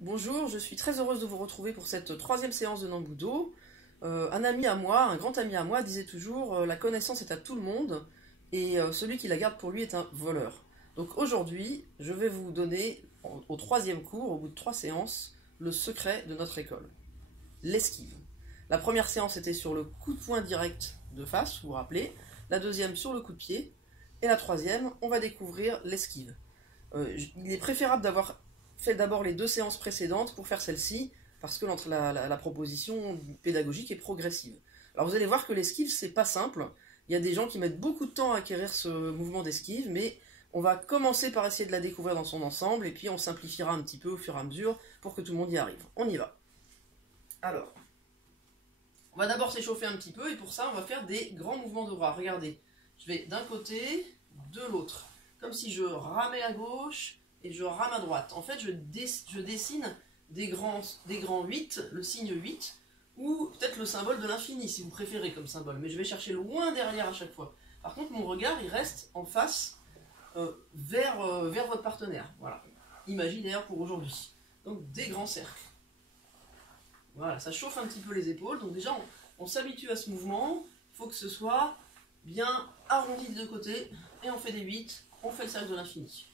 Bonjour, je suis très heureuse de vous retrouver pour cette troisième séance de Nambudo. Un ami à moi, un grand ami à moi, disait toujours la connaissance est à tout le monde et celui qui la garde pour lui est un voleur. Donc aujourd'hui, je vais vous donner, au troisième cours, au bout de 3 séances, le secret de notre école. L'esquive. La première séance était sur le coup de poing direct de face, vous vous rappelez. La deuxième sur le coup de pied. Et la troisième, on va découvrir l'esquive. Il est préférable d'avoir fait d'abord les 2 séances précédentes pour faire celle-ci, parce que la proposition pédagogique est progressive. Alors vous allez voir que l'esquive, c'est pas simple. Il y a des gens qui mettent beaucoup de temps à acquérir ce mouvement d'esquive, mais on va commencer par essayer de la découvrir dans son ensemble, et puis on simplifiera un petit peu au fur et à mesure pour que tout le monde y arrive. On y va. Alors, on va d'abord s'échauffer un petit peu, et pour ça, on va faire des grands mouvements de bras. Regardez, je vais d'un côté, de l'autre. Comme si je ramais à gauche et je rame à droite. En fait, je dessine des grands 8, le signe 8, ou peut-être le symbole de l'infini, si vous préférez comme symbole. Mais je vais chercher loin derrière à chaque fois. Par contre, mon regard, il reste en face vers votre partenaire. Voilà, imaginaire pour aujourd'hui. Donc, des grands cercles. Voilà, ça chauffe un petit peu les épaules. Donc déjà, on s'habitue à ce mouvement. Il faut que ce soit bien arrondi de 2 côtés. Et on fait des 8. On fait le cercle de l'infini.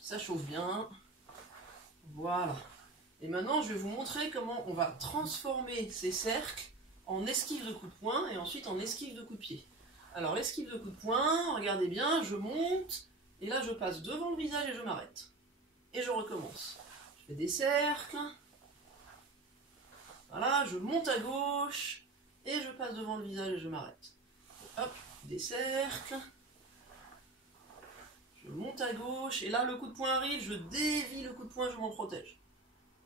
Ça chauffe bien. Voilà. Et maintenant, je vais vous montrer comment on va transformer ces cercles en esquive de coup de poing et ensuite en esquive de coup de pied. Alors, l'esquive de coup de poing, regardez bien, je monte et là, je passe devant le visage et je m'arrête. Et je recommence. Je fais des cercles. Voilà, je monte à gauche et je passe devant le visage et je m'arrête. Hop, des cercles. Je monte à gauche, et là le coup de poing arrive, je dévie le coup de poing, je m'en protège.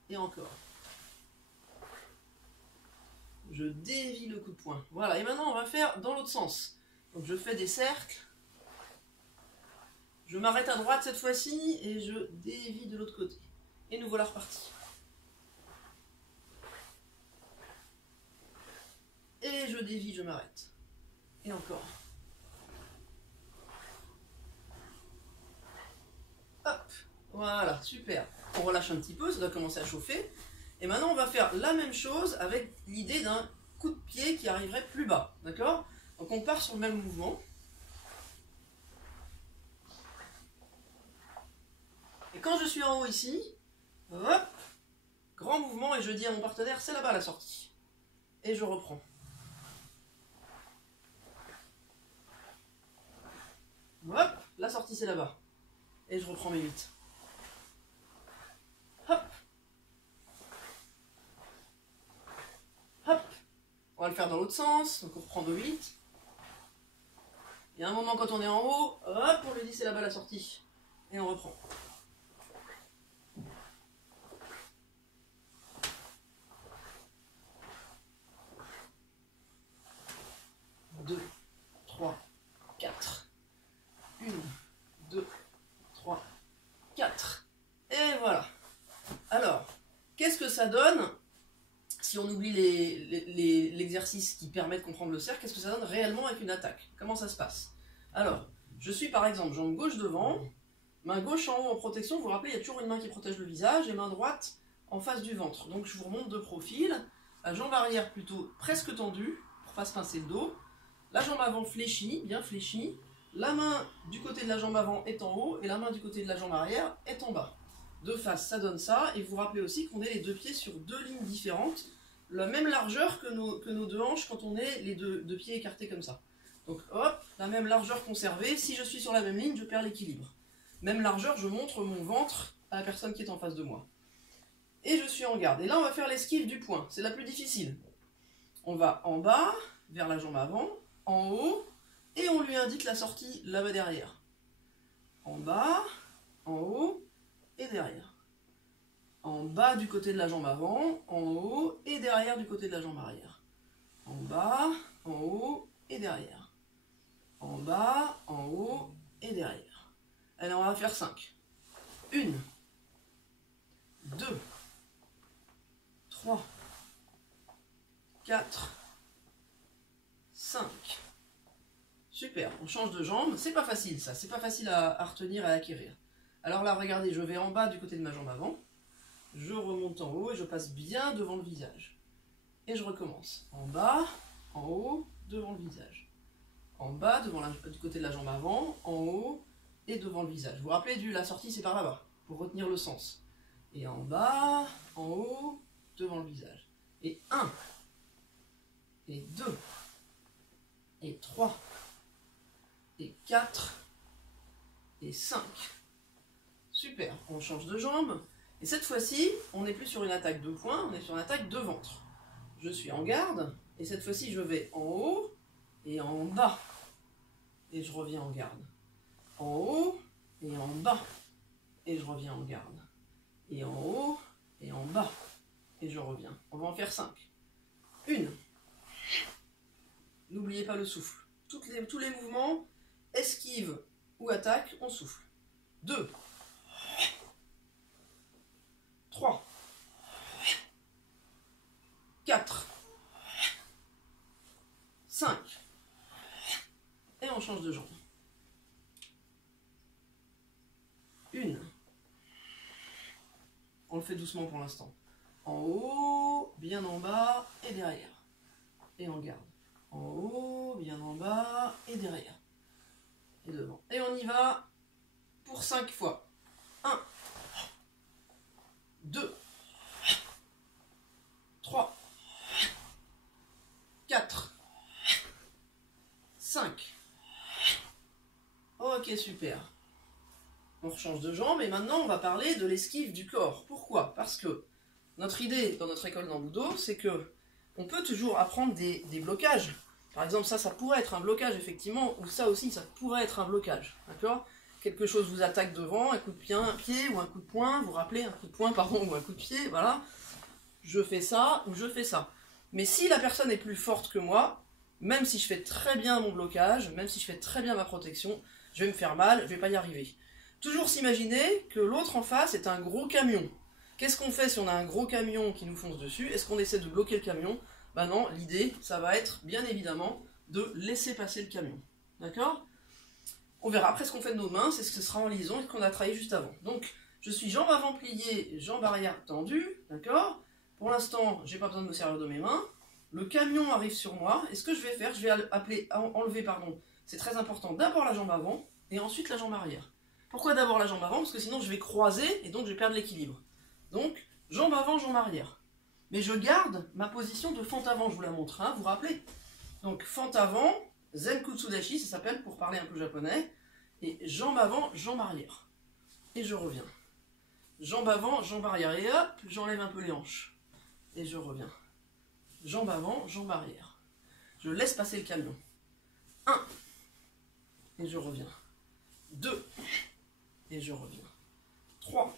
Et encore. Je dévie le coup de poing. Voilà, et maintenant on va faire dans l'autre sens. Donc je fais des cercles. Je m'arrête à droite cette fois-ci, et je dévie de l'autre côté. Et nous voilà repartis. Et je dévie, je m'arrête. Et encore. Hop, voilà, super. On relâche un petit peu, ça doit commencer à chauffer. Et maintenant, on va faire la même chose avec l'idée d'un coup de pied qui arriverait plus bas. D'accord? Donc on part sur le même mouvement. Et quand je suis en haut ici, hop, grand mouvement et je dis à mon partenaire, c'est là-bas la sortie. Et je reprends. Hop, la sortie c'est là-bas. Et je reprends mes 8. Hop. Hop. On va le faire dans l'autre sens. Donc on reprend nos 8. Il y a un moment quand on est en haut, hop, on lui dit c'est là-bas la sortie. Et on reprend. Deux, 3, 4. 1, 2, 3, 4. Et voilà. Alors, qu'est-ce que ça donne si on oublie l'exercice qui permet de comprendre le cercle? Qu'est-ce que ça donne réellement avec une attaque? Comment ça se passe? Alors, je suis par exemple jambe gauche devant, main gauche en haut en protection. Vous vous rappelez, il y a toujours une main qui protège le visage et main droite en face du ventre. Donc je vous remonte de profil. La jambe arrière plutôt presque tendue pour ne pas se pincer le dos. La jambe avant fléchie, bien fléchie. La main du côté de la jambe avant est en haut et la main du côté de la jambe arrière est en bas. De face, ça donne ça. Et vous vous rappelez aussi qu'on est les 2 pieds sur 2 lignes différentes, la même largeur que nos 2 hanches quand on est les deux pieds écartés comme ça. Donc hop, la même largeur conservée. Si je suis sur la même ligne, je perds l'équilibre. Même largeur, je montre mon ventre à la personne qui est en face de moi. Et je suis en garde. Et là, on va faire l'esquive du poing. C'est la plus difficile. On va en bas, vers la jambe avant, en haut, et on lui indique la sortie là-bas derrière. En bas, en haut, et derrière. En bas du côté de la jambe avant, en haut, et derrière du côté de la jambe arrière. En bas, en haut, et derrière. En bas, en haut, et derrière. Allez, on va faire 5. 1, 2, 3, 4, 5. Super, on change de jambe. C'est pas facile ça, c'est pas facile à retenir et à acquérir. Alors là, regardez, je vais en bas du côté de ma jambe avant, je remonte en haut et je passe bien devant le visage. Et je recommence. En bas, en haut, devant le visage. En bas, du côté de la jambe avant, en haut et devant le visage. Vous vous rappelez, la sortie, c'est par là-bas, pour retenir le sens. Et en bas, en haut, devant le visage. Et 1, et 2, et 3, et 4, et 5. Super, on change de jambe. Et cette fois-ci, on n'est plus sur une attaque de poing, on est sur une attaque de ventre. Je suis en garde, et cette fois-ci, je vais en haut et en bas. Et je reviens en garde. En haut et en bas. Et je reviens en garde. Et en haut et en bas. Et je reviens. On va en faire 5. 1. N'oubliez pas le souffle. Tous les mouvements, esquive ou attaque, on souffle. 2. 3. 4. 5. Et on change de jambe. 1. On le fait doucement pour l'instant. En haut, bien en bas et derrière. Et on garde. En haut, bien en bas et derrière. Et devant. Et on y va pour 5 fois. 1. 2. 3. 4. 5. Ok, super. On rechange de jambe et maintenant on va parler de l'esquive du corps. Pourquoi? Parce que notre idée dans notre école d'Ambudo, c'est que on peut toujours apprendre des blocages. Par exemple, ça pourrait être un blocage effectivement, ou ça aussi, ça pourrait être un blocage. D'accord? Quelque chose vous attaque devant, un coup de pied ou un coup de poing, vous vous rappelez, un coup de poing, pardon, ou un coup de pied, voilà. Je fais ça ou je fais ça. Mais si la personne est plus forte que moi, même si je fais très bien mon blocage, même si je fais très bien ma protection, je vais me faire mal, je vais pas y arriver. Toujours s'imaginer que l'autre en face est un gros camion. Qu'est-ce qu'on fait si on a un gros camion qui nous fonce dessus? Est-ce qu'on essaie de bloquer le camion? Ben non, l'idée, ça va être, bien évidemment, de laisser passer le camion. D'accord? On verra après ce qu'on fait de nos mains, c'est ce que ce sera en liaison et ce qu'on a travaillé juste avant. Donc, je suis jambe avant pliée, jambe arrière tendue, d'accord? Pour l'instant, j'ai pas besoin de me servir de mes mains. Le camion arrive sur moi, et ce que je vais faire, je vais enlever, c'est très important, d'abord la jambe avant, et ensuite la jambe arrière. Pourquoi d'abord la jambe avant? Parce que sinon je vais croiser, et donc je vais perdre l'équilibre. Donc, jambe avant, jambe arrière. Mais je garde ma position de fente avant, je vous la montre, hein, vous vous rappelez? Donc, fente avant, Zenkutsudashi, ça s'appelle pour parler un peu japonais, et jambe avant, jambe arrière. Et je reviens. Jambe avant, jambe arrière, et hop, j'enlève un peu les hanches. Et je reviens. Jambe avant, jambe arrière. Je laisse passer le camion. 1. Et je reviens. 2. Et je reviens. 3.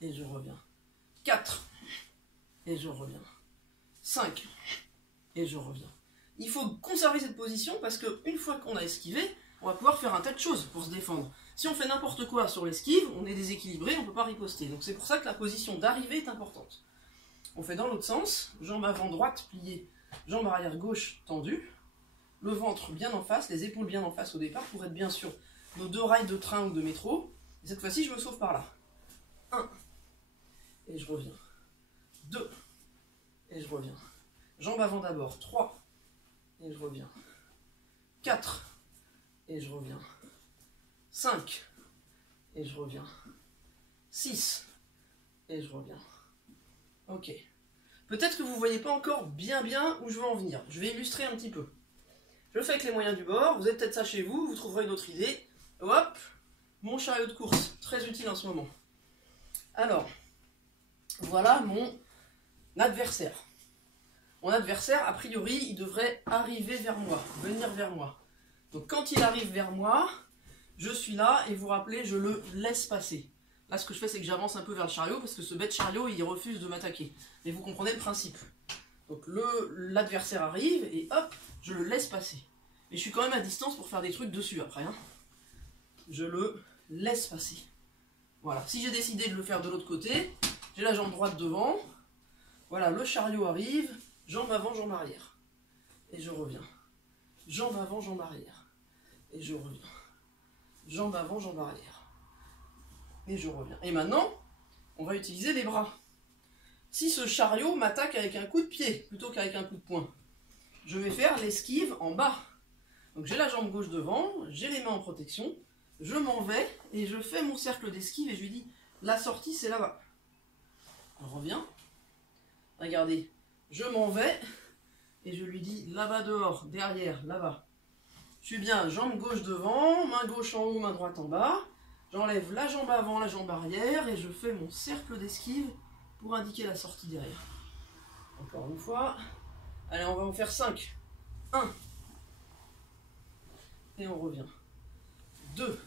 Et je reviens. 4. Et je reviens. 5. Et je reviens. Il faut conserver cette position parce qu'une fois qu'on a esquivé, on va pouvoir faire un tas de choses pour se défendre. Si on fait n'importe quoi sur l'esquive, on est déséquilibré, on ne peut pas riposter. Donc c'est pour ça que la position d'arrivée est importante. On fait dans l'autre sens, jambe avant droite pliée, jambe arrière gauche tendue, le ventre bien en face, les épaules bien en face au départ pour être bien sûr nos 2 rails de train ou de métro. Et cette fois-ci, je me sauve par là. 1. Et je reviens. 2. Et je reviens. Jambe avant d'abord. 3. Et je reviens. 4. Et je reviens. 5. Et je reviens. 6. Et je reviens. Ok. Peut-être que vous ne voyez pas encore bien où je veux en venir. Je vais illustrer un petit peu. Je le fais avec les moyens du bord. Vous êtes peut-être ça chez vous. Vous trouverez une autre idée. Hop. Mon chariot de course. Très utile en ce moment. Alors. Voilà mon adversaire. Mon adversaire, a priori, il devrait arriver vers moi. Venir vers moi. Donc quand il arrive vers moi, je suis là. Et vous vous rappelez, je le laisse passer. Là, ce que je fais, c'est que j'avance un peu vers le chariot, parce que ce bête chariot, il refuse de m'attaquer. Mais vous comprenez le principe. Donc l'adversaire arrive, et hop, je le laisse passer. Mais je suis quand même à distance pour faire des trucs dessus après. Hein. Je le laisse passer. Voilà. Si j'ai décidé de le faire de l'autre côté, j'ai la jambe droite devant. Voilà, le chariot arrive, jambe avant, jambe arrière. Et je reviens. Jambe avant, jambe arrière. Et je reviens. Jambe avant, jambe arrière. et je reviens. Et maintenant, on va utiliser les bras. Si ce chariot m'attaque avec un coup de pied plutôt qu'avec un coup de poing, je vais faire l'esquive en bas. Donc j'ai la jambe gauche devant, j'ai les mains en protection, je m'en vais et je fais mon cercle d'esquive et je lui dis la sortie c'est là-bas. Je reviens, regardez, je m'en vais et je lui dis là-bas dehors, derrière, là-bas. Je suis bien, jambe gauche devant, main gauche en haut, main droite en bas. J'enlève la jambe avant, la jambe arrière et je fais mon cercle d'esquive pour indiquer la sortie derrière. Encore une fois. Allez, on va en faire 5. 1. Et on revient. 2.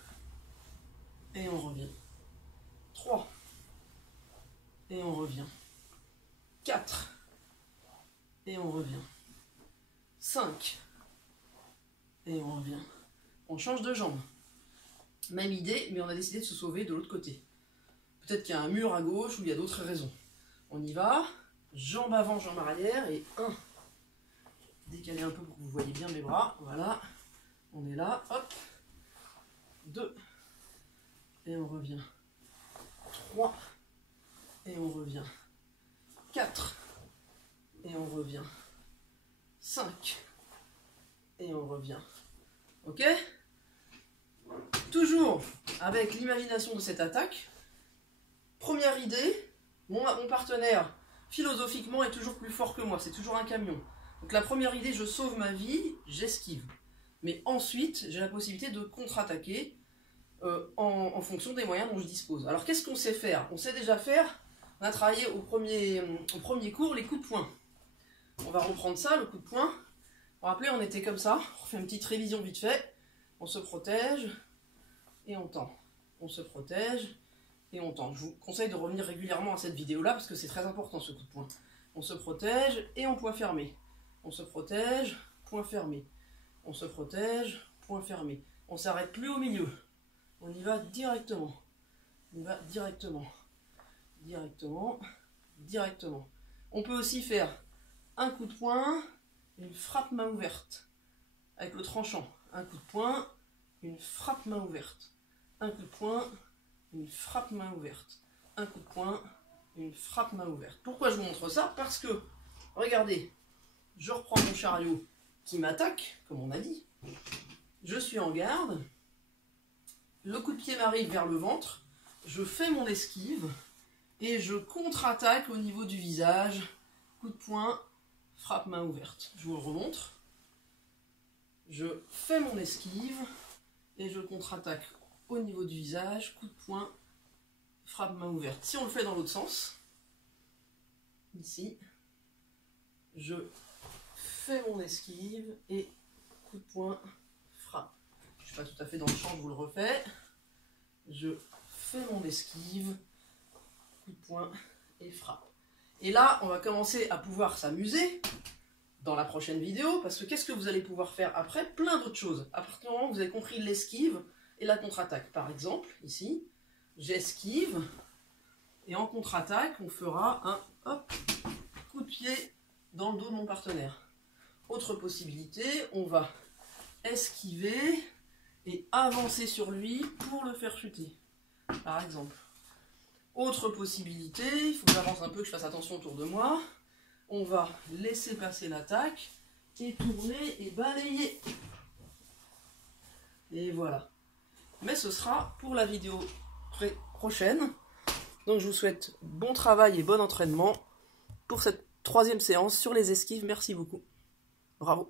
Et on revient. 3. Et on revient. 4. Et on revient. 5. Et on revient. On change de jambe. Même idée, mais on a décidé de se sauver de l'autre côté. Peut-être qu'il y a un mur à gauche ou il y a d'autres raisons. On y va. Jambe avant, jambe arrière. Et 1. Décaler un peu pour que vous voyez bien mes bras. Voilà. On est là. Hop. 2. Et on revient. 3. Et on revient. 4. Et on revient. 5. Et on revient. Ok? Toujours avec l'imagination de cette attaque. Première idée, mon partenaire, philosophiquement, est toujours plus fort que moi. C'est toujours un camion. Donc la première idée, je sauve ma vie, j'esquive. Mais ensuite, j'ai la possibilité de contre-attaquer en fonction des moyens dont je dispose. Alors qu'est-ce qu'on sait faire? On sait déjà faire, on a travaillé au premier cours, les coups de poing. On va reprendre ça, le coup de poing. Vous vous rappelez, on était comme ça, on refait une petite révision vite fait. On se protège et on tend. On se protège et on tend. Je vous conseille de revenir régulièrement à cette vidéo-là parce que c'est très important ce coup de poing. On se protège et on point fermé. On se protège, point fermé. On se protège, point fermé. On ne s'arrête plus au milieu. On y va directement. On y va directement. Directement. Directement. On peut aussi faire un coup de poing, une frappe main ouverte. Avec le tranchant. Un coup de poing, une frappe main ouverte. Un coup de poing, une frappe main ouverte. Un coup de poing, une frappe main ouverte. Pourquoi je vous montre ça? Parce que, regardez, je reprends mon chariot qui m'attaque, comme on a dit. Je suis en garde. Le coup de pied m'arrive vers le ventre. Je fais mon esquive. Et je contre-attaque au niveau du visage. Coup de poing, frappe main ouverte. Je vous le remontre. Je fais mon esquive et je contre-attaque au niveau du visage, coup de poing, frappe main ouverte. Si on le fait dans l'autre sens, ici, je fais mon esquive et coup de poing, frappe. Je ne suis pas tout à fait dans le champ, je vous le refais. Je fais mon esquive, coup de poing et frappe. Et là, on va commencer à pouvoir s'amuser dans la prochaine vidéo, parce que qu'est-ce que vous allez pouvoir faire après? Plein d'autres choses. À partir du moment où vous avez compris l'esquive et la contre-attaque. Par exemple, ici, j'esquive, et en contre-attaque, on fera un hop, coup de pied dans le dos de mon partenaire. Autre possibilité, on va esquiver et avancer sur lui pour le faire chuter. Par exemple. Autre possibilité, il faut que j'avance un peu, que je fasse attention autour de moi. On va laisser passer l'attaque et tourner et balayer. Et voilà. Mais ce sera pour la vidéo prochaine. Donc je vous souhaite bon travail et bon entraînement pour cette 3e séance sur les esquives. Merci beaucoup. Bravo.